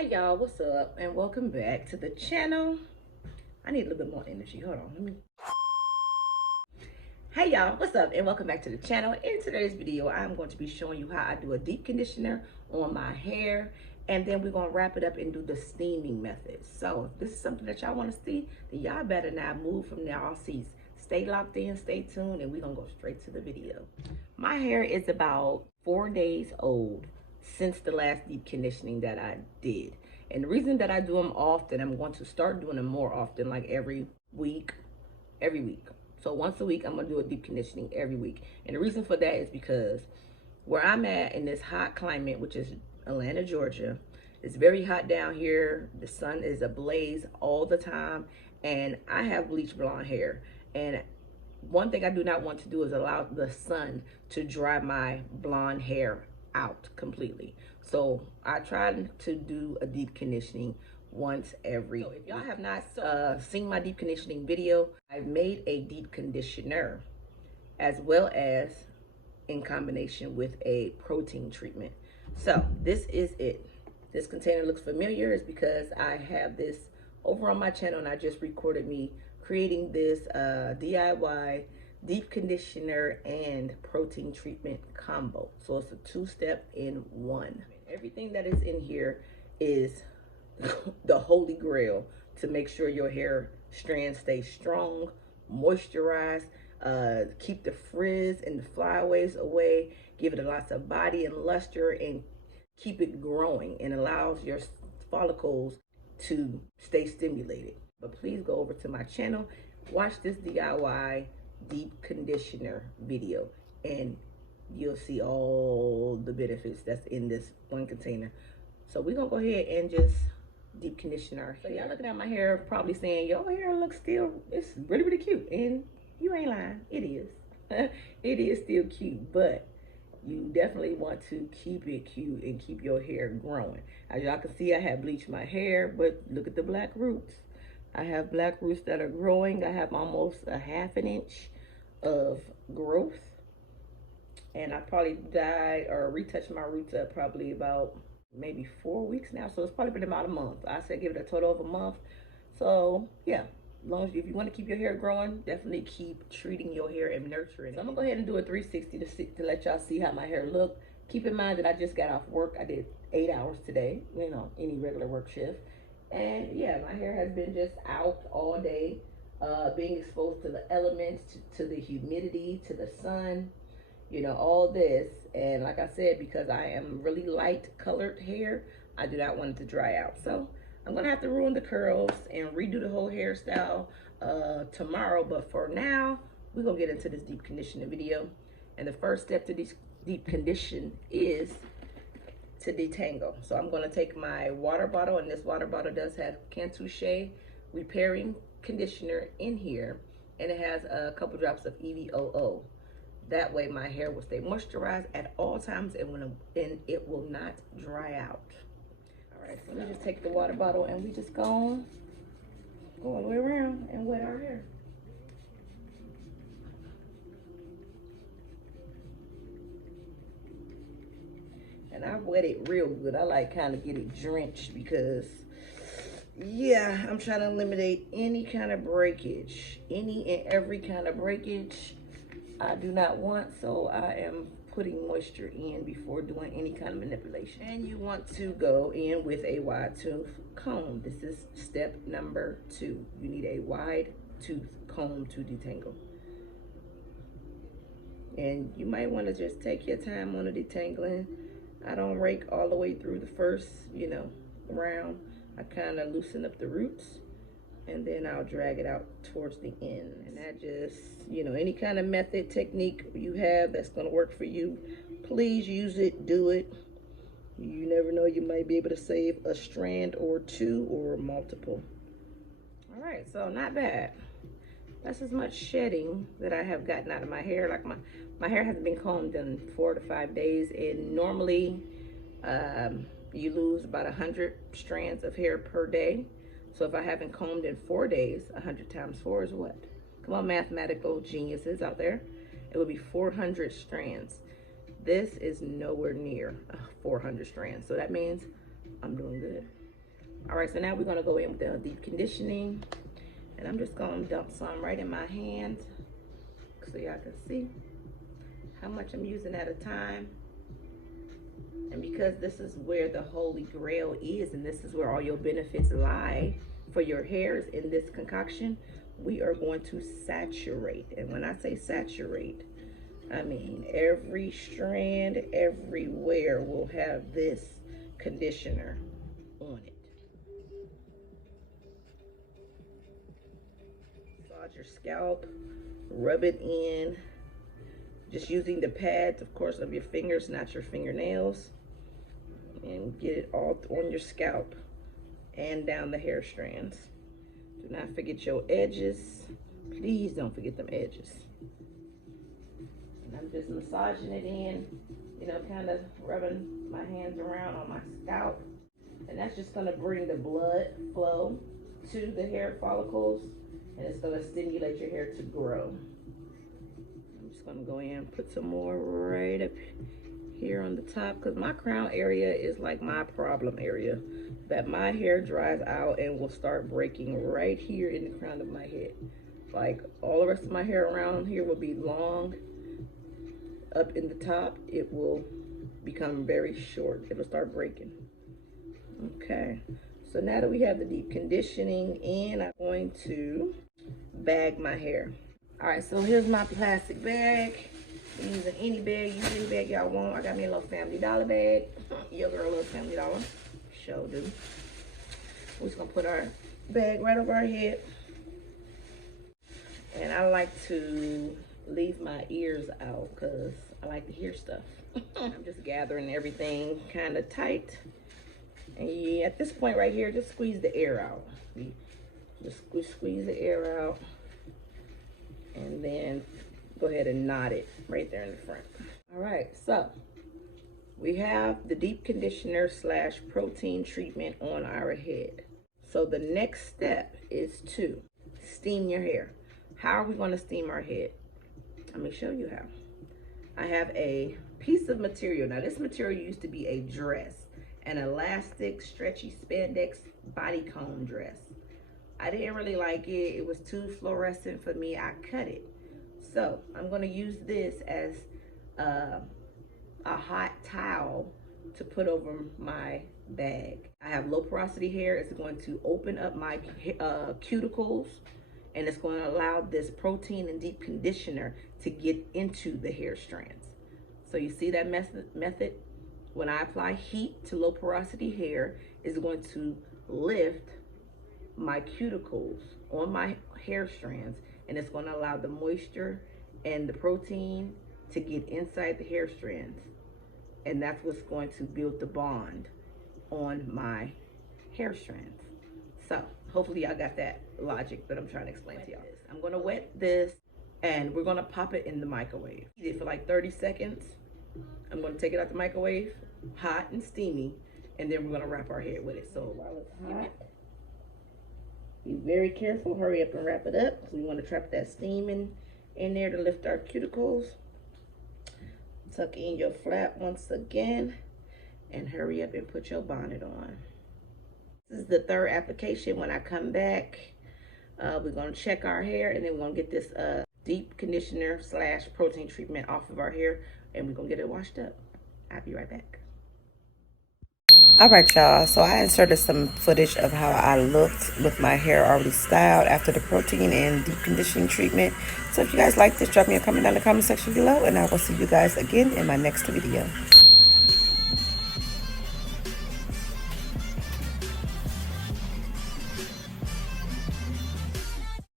Hey y'all, what's up? And welcome back to the channel. I need a little bit more energy. Hold on, Hey y'all, what's up? And welcome back to the channel. In today's video, I'm going to be showing you how I do a deep conditioner on my hair. And then we're gonna wrap it up and do the steaming method. So if this is something that y'all wanna see, then y'all better not move from there. I'll see. Stay locked in, stay tuned, and we're gonna go straight to the video. My hair is about 4 days old since the last deep conditioning that I did. And the reason that I do them often, I'm going to start doing them more often, like every week. So once a week, I'm gonna do a deep conditioning every week. And the reason for that is because where I'm at in this hot climate, which is Atlanta, Georgia, it's very hot down here. The sun is ablaze all the time, and I have bleach blonde hair. And one thing I do not want to do is allow the sun to dry my blonde hair out completely. So I try to do a deep conditioning once every week. If y'all have not seen my deep conditioning video, I've made a deep conditioner as well as in combination with a protein treatment. So this is it. This container looks familiar. It's because I have this over on my channel and I just recorded me creating this DIY deep conditioner and protein treatment combo. So it's a 2-step in one. Everything that is in here is the holy grail to make sure your hair strands stay strong, moisturized, keep the frizz and the flyaways away, give it a lots of body and luster, and keep it growing, and allows your follicles to stay stimulated. But please go over to my channel, watch this DIY deep conditioner video, and you'll see all the benefits that's in this one container. So we're gonna go ahead and just deep condition our hair. So y'all looking at my hair probably saying, your hair looks still, it's really, really cute. And you ain't lying, it is. It is still cute, but you definitely want to keep it cute and keep your hair growing. As y'all can see, I have bleached my hair, but look at the black roots. I have black roots that are growing. I have almost a ½ an inch of growth. And I probably dyed or retouched my roots up probably about maybe 4 weeks now. So it's probably been about a month. I said give it a total of a month. So yeah, as long as if you want to keep your hair growing, definitely keep treating your hair and nurturing it. So I'm gonna go ahead and do a 360 to let y'all see how my hair look. Keep in mind that I just got off work. I did 8 hours today, you know, any regular work shift. And yeah, my hair has been just out all day, being exposed to the elements, to the humidity, to the sun, you know, all this. And like I said, because I am really light colored hair, I do not want it to dry out. So I'm gonna have to ruin the curls and redo the whole hairstyle tomorrow. But for now, we're gonna get into this deep conditioning video. And the first step to this deep condition is to detangle. So I'm gonna take my water bottle, and this water bottle does have Cantuche repairing conditioner in here, and it has a couple drops of EVOO. That way my hair will stay moisturized at all times, and it will not dry out. All right, so we just take the water bottle and we just go all the way around and wet our hair. And I wet it real good. I like kind of get it drenched because, yeah, I'm trying to eliminate any kind of breakage. Any and every kind of breakage I do not want. So I am putting moisture in before doing any kind of manipulation. And you want to go in with a wide tooth comb. This is step number 2. You need a wide tooth comb to detangle. And you might want to just take your time on the detangling. I don't rake all the way through the first, you know, round. I kind of loosen up the roots, and then I'll drag it out towards the end. And that just, you know, any kind of method, technique you have that's going to work for you, please use it, do it. You never know, you might be able to save a strand or 2 or multiple. All right, so not bad. That's as much shedding that I have gotten out of my hair. Like my hair hasn't been combed in 4 to 5 days, and normally you lose about 100 strands of hair per day. So if I haven't combed in 4 days, 100 times 4 is what? Come on, mathematical geniuses out there. It would be 400 strands. This is nowhere near 400 strands. So that means I'm doing good. All right, so now we're gonna go in with the deep conditioning, and I'm just gonna dump some right in my hand so y'all can see how much I'm using at a time. And because this is where the holy grail is, and this is where all your benefits lie for your hairs in this concoction, we are going to saturate. And when I say saturate, I mean every strand, everywhere will have this conditioner on it. Massage your scalp, rub it in, just using the pads, of course, of your fingers, not your fingernails, and get it all on your scalp and down the hair strands. Do not forget your edges. Please don't forget them edges. And I'm just massaging it in, you know, kind of rubbing my hands around on my scalp. And that's just gonna bring the blood flow to the hair follicles, and it's gonna stimulate your hair to grow. I'm just gonna go in and put some more right up here on the top, because my crown area is like my problem area, that my hair dries out and will start breaking right here in the crown of my head. Like all the rest of my hair around here will be long. Up in the top, it will become very short. It'll start breaking. Okay, so now that we have the deep conditioning in, I'm going to bag my hair. All right, so here's my plastic bag. I'm using any bag, use any bag y'all want. I got me a little Family Dollar bag. Your girl loves Family Dollar. Sure do. We're just gonna put our bag right over our head. And I like to leave my ears out because I like to hear stuff. I'm just gathering everything kind of tight. And yeah, at this point right here, just squeeze the air out. Just squeeze the air out. And then go ahead and knot it right there in the front. All right, so we have the deep conditioner / protein treatment on our head. So the next step is to steam your hair. How are we going to steam our head? Let me show you how. I have a piece of material. Now this material used to be a dress, an elastic, stretchy spandex bodycomb dress. I didn't really like it. It was too fluorescent for me. I cut it. So I'm going to use this as a hot towel to put over my bag. I have low porosity hair. It's going to open up my cuticles, and it's going to allow this protein and deep conditioner to get into the hair strands. So you see that method? When I apply heat to low porosity hair, it's going to lift my cuticles on my hair strands, and it's going to allow the moisture and the protein to get inside the hair strands. And that's what's going to build the bond on my hair strands. So hopefully y'all got that logic that I'm trying to explain to y'all. I'm going to wet this, and we're going to pop it in the microwave. Eat it for like 30 seconds. I'm going to take it out the microwave, hot and steamy, and then we're going to wrap our hair with it. So while it's hot, be very careful. Hurry up and wrap it up, because we want to trap that steam in there to lift our cuticles. Tuck in your flap once again, and hurry up and put your bonnet on. This is the third application. When I come back, we're going to check our hair, and then we're going to get this deep conditioner / protein treatment off of our hair, and we're going to get it washed up. I'll be right back. All right, y'all. So I inserted some footage of how I looked with my hair already styled after the protein and deep conditioning treatment. So if you guys like this, drop me a comment down in the comment section below, and I will see you guys again in my next video.